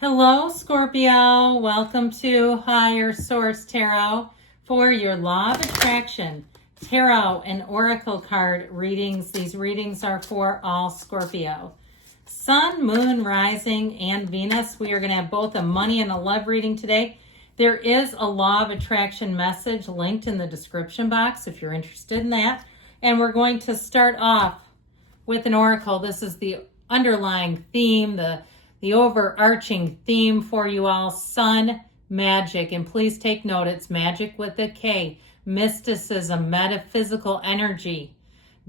Hello, Scorpio. Welcome to Higher Source Tarot for your Law of Attraction Tarot and Oracle card readings. These readings are for all Scorpio. Sun, Moon, Rising, and Venus. We are going to have both a money and a love reading today. There is a Law of Attraction message linked in the description box if you're interested in that. And we're going to start off with an oracle. This is the underlying theme, the overarching theme for you all, sun magic. And please take note, it's magic with a K, mysticism, metaphysical energy.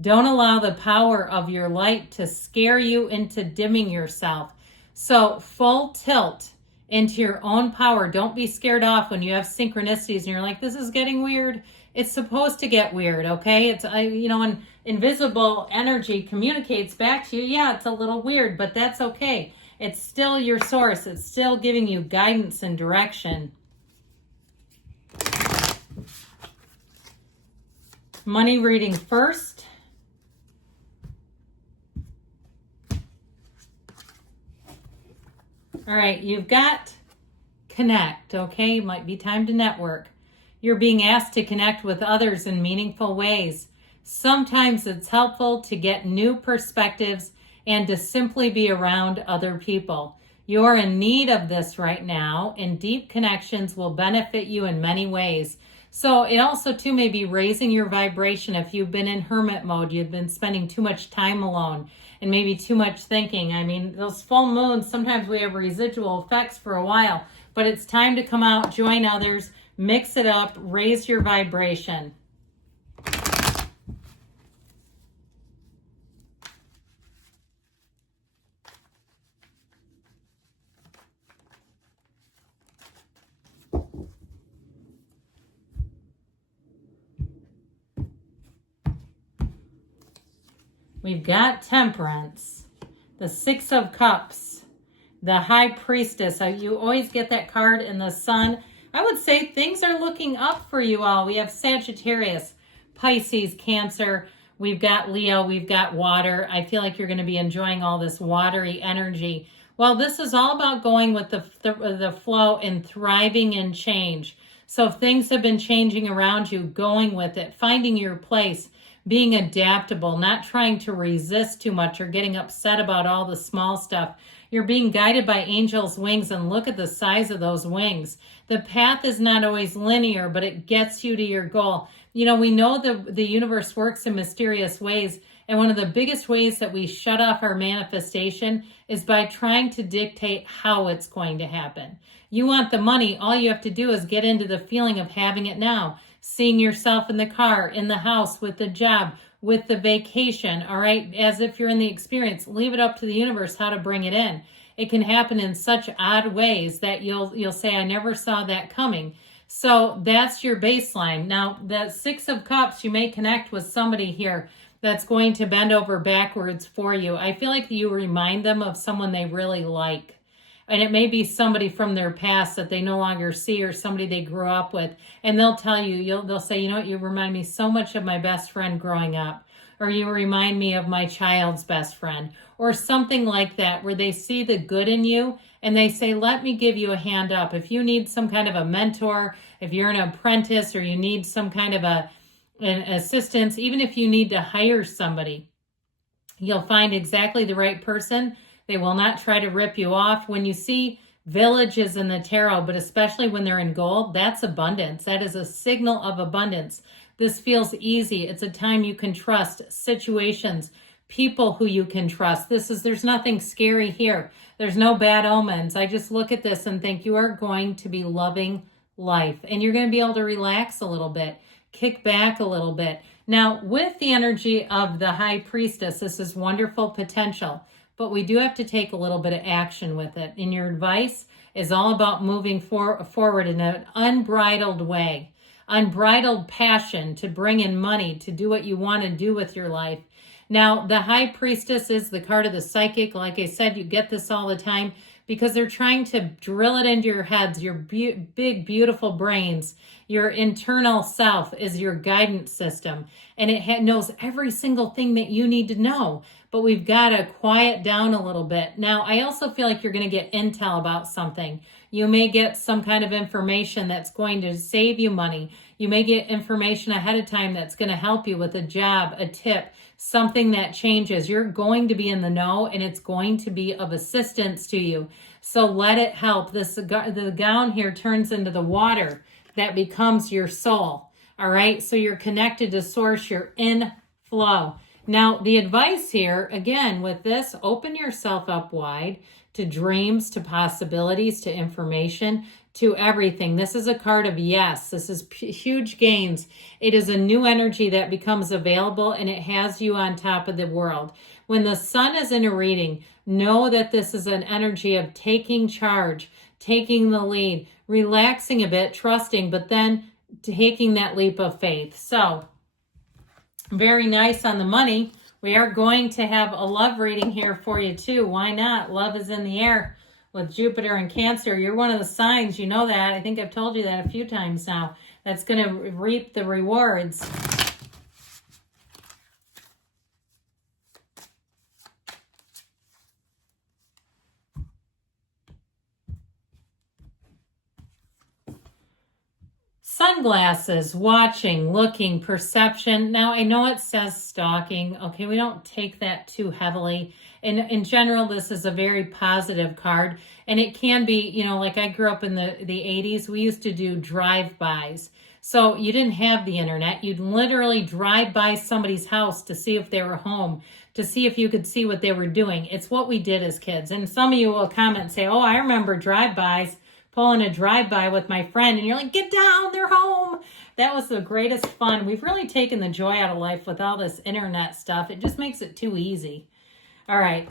Don't allow the power of your light to scare you into dimming yourself. So full tilt into your own power. Don't be scared off when you have synchronicities and you're like, this is getting weird. It's supposed to get weird, okay? It's, when invisible energy communicates back to you, yeah, it's a little weird, but that's okay. It's still your source. It's still giving you guidance and direction. Money reading first. All right, you've got connect, okay? Might be time to network. You're being asked to connect with others in meaningful ways. Sometimes it's helpful to get new perspectives and to simply be around other people. You're in need of this right now, and deep connections will benefit you in many ways. So it also too may be raising your vibration. If you've been in hermit mode, you've been spending too much time alone and maybe too much thinking. I mean, those full moons, sometimes we have residual effects for a while, but it's time to come out, join others, mix it up, raise your vibration. We've got Temperance, the Six of Cups, the High Priestess. You always get that card in the sun. I would say things are looking up for you all. We have Sagittarius, Pisces, Cancer. We've got Leo. We've got water. I feel like you're going to be enjoying all this watery energy. Well, this is all about going with the flow and thriving in change. So if things have been changing around you, going with it, finding your place, being adaptable, not trying to resist too much or getting upset about all the small stuff. You're being guided by angels' wings, and look at the size of those wings. The path is not always linear, but it gets you to your goal. We know the universe works in mysterious ways, and one of the biggest ways that we shut off our manifestation is by trying to dictate how it's going to happen. You want the money, all you have to do is get into the feeling of having it now. Seeing yourself in the car, in the house, with the job, with the vacation, all right? As if you're in the experience. Leave it up to the universe how to bring it in. It can happen in such odd ways that you'll say, I never saw that coming. So that's your baseline. Now, the Six of Cups, you may connect with somebody here that's going to bend over backwards for you. I feel like you remind them of someone they really like. And it may be somebody from their past that they no longer see, or somebody they grew up with. And they'll tell you, they'll say, you know what, you remind me so much of my best friend growing up. Or you remind me of my child's best friend. Or something like that, where they see the good in you and they say, let me give you a hand up. If you need some kind of a mentor, if you're an apprentice, or you need some kind of an assistance, even if you need to hire somebody, you'll find exactly the right person. They will not try to rip you off. When you see villages in the tarot, but especially when they're in gold, that's abundance. That is a signal of abundance. This feels easy. It's a time you can trust situations, people who you can trust. There's nothing scary here. There's no bad omens. I just look at this and think you are going to be loving life, and you're going to be able to relax a little bit, kick back a little bit. Now, with the energy of the High Priestess, this is wonderful potential. But we do have to take a little bit of action with it. And your advice is all about moving forward in an unbridled way, unbridled passion to bring in money, to do what you want to do with your life. Now, the High Priestess is the card of the psychic. Like I said, you get this all the time. because they're trying to drill it into your heads, your big, beautiful brains. Your internal self is your guidance system, and it knows every single thing that you need to know. But we've got to quiet down a little bit. Now, I also feel like you're going to get intel about something. You may get some kind of information that's going to save you money. You may get information ahead of time that's going to help you with a job, a tip, something that changes. You're going to be in the know, and it's going to be of assistance to you. So let it help. The gown here turns into the water that becomes your soul. All right. So you're connected to source. You're in flow. Now, the advice here, again, with this, open yourself up wide to dreams, to possibilities, to information, to everything. This is a card of yes. This is huge gains. It is a new energy that becomes available, and it has you on top of the world. When the sun is in a reading, know that this is an energy of taking charge, taking the lead, relaxing a bit, trusting, but then taking that leap of faith. So, very nice on the money. We are going to have a love reading here for you too. Why not? Love is in the air with Jupiter and Cancer. You're one of the signs. You know that. I think I've told you that a few times now. That's going to reap the rewards. Sunglasses, watching, looking, perception. Now, I know it says stalking. Okay, we don't take that too heavily. In general, this is a very positive card. And it can be, you know, like I grew up in the 80s. We used to do drive-bys. So you didn't have the internet. You'd literally drive by somebody's house to see if they were home, to see if you could see what they were doing. It's what we did as kids. And some of you will comment and say, oh, I remember drive-bys. Pulling a drive-by with my friend, and you're like, get down, they're home. That was the greatest fun. We've really taken the joy out of life with all this internet stuff. It just makes it too easy. All right.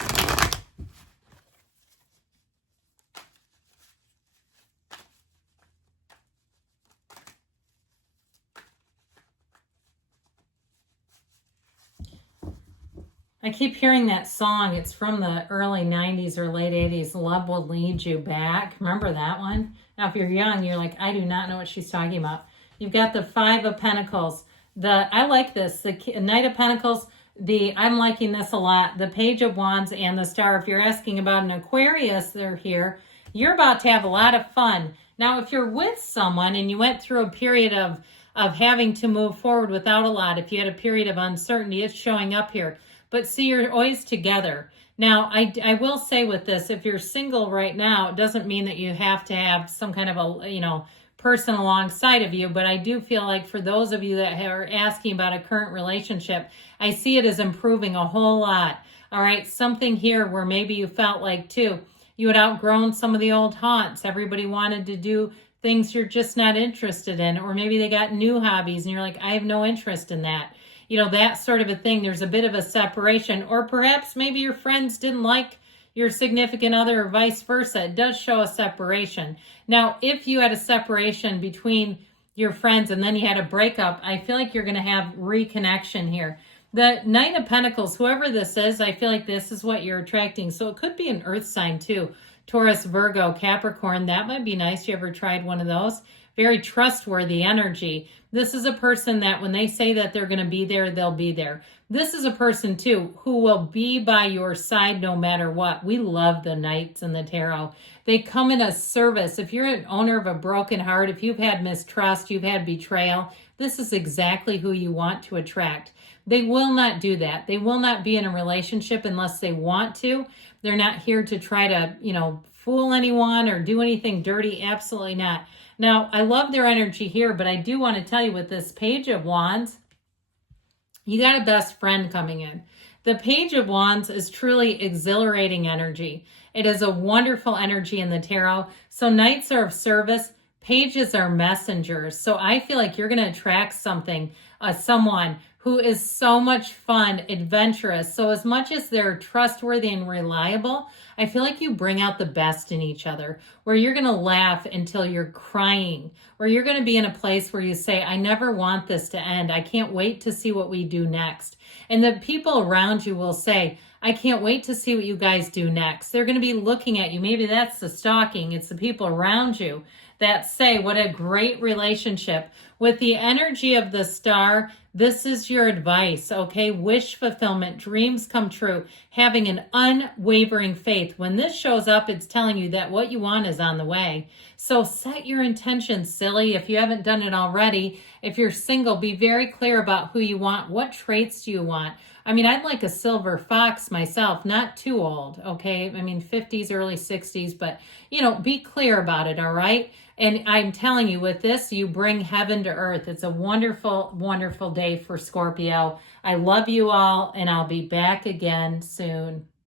I keep hearing that song. It's from the early 90s or late 80s. Love Will Lead You Back. Remember that one? Now, if you're young, you're like, I do not know what she's talking about. You've got the Five of Pentacles. I like this. The Knight of Pentacles. I'm liking this a lot. The Page of Wands and the Star. If you're asking about an Aquarius, they're here. You're about to have a lot of fun. Now, if you're with someone and you went through a period of having to move forward without a lot, if you had a period of uncertainty, it's showing up here. But see, you're always together. Now, I will say with this, if you're single right now, it doesn't mean that you have to have some kind of a, person alongside of you. But I do feel like for those of you that are asking about a current relationship, I see it as improving a whole lot. All right, something here where maybe you felt like, too, you had outgrown some of the old haunts. Everybody wanted to do things you're just not interested in. Or maybe they got new hobbies and you're like, I have no interest in that. That sort of a thing. There's a bit of a separation, or perhaps maybe your friends didn't like your significant other or vice versa. It does show a separation. Now, if you had a separation between your friends and then you had a breakup, I feel like you're going to have reconnection here. The Knight of Pentacles, whoever this is, I feel like this is what you're attracting. So it could be an earth sign too. Taurus, Virgo, Capricorn. That might be nice. You ever tried one of those? Very trustworthy energy. This is a person that when they say that they're going to be there, they'll be there. This is a person too who will be by your side no matter what. We love the Knights in the tarot. They come in a service. If you're an owner of a broken heart, if you've had mistrust, you've had betrayal, this is exactly who you want to attract. They will not do that. They will not be in a relationship unless they want to. They're not here to try to, fool anyone or do anything dirty. Absolutely not. Now, I love their energy here, but I do want to tell you with this Page of Wands, you got a best friend coming in. The Page of Wands is truly exhilarating energy. It is a wonderful energy in the tarot. So Knights are of service. Pages are messengers. So I feel like you're going to attract someone who is so much fun, adventurous. So as much as they're trustworthy and reliable, I feel like you bring out the best in each other, where you're going to laugh until you're crying, or you're going to be in a place where you say, I never want this to end. I can't wait to see what we do next. And the people around you will say, I can't wait to see what you guys do next. They're going to be looking at you. Maybe that's the stalking. It's the people around you that say, what a great relationship. With the energy of the star, this is your advice, okay? Wish fulfillment, dreams come true, having an unwavering faith. When this shows up, it's telling you that what you want is on the way. So set your intentions, silly, if you haven't done it already. If you're single, be very clear about who you want. What traits do you want? I mean, I'd like a silver fox myself, not too old, okay? I mean, 50s, early 60s, but, you know, be clear about it, all right? And I'm telling you, with this, you bring heaven to earth. It's a wonderful, wonderful day for Scorpio. I love you all, and I'll be back again soon.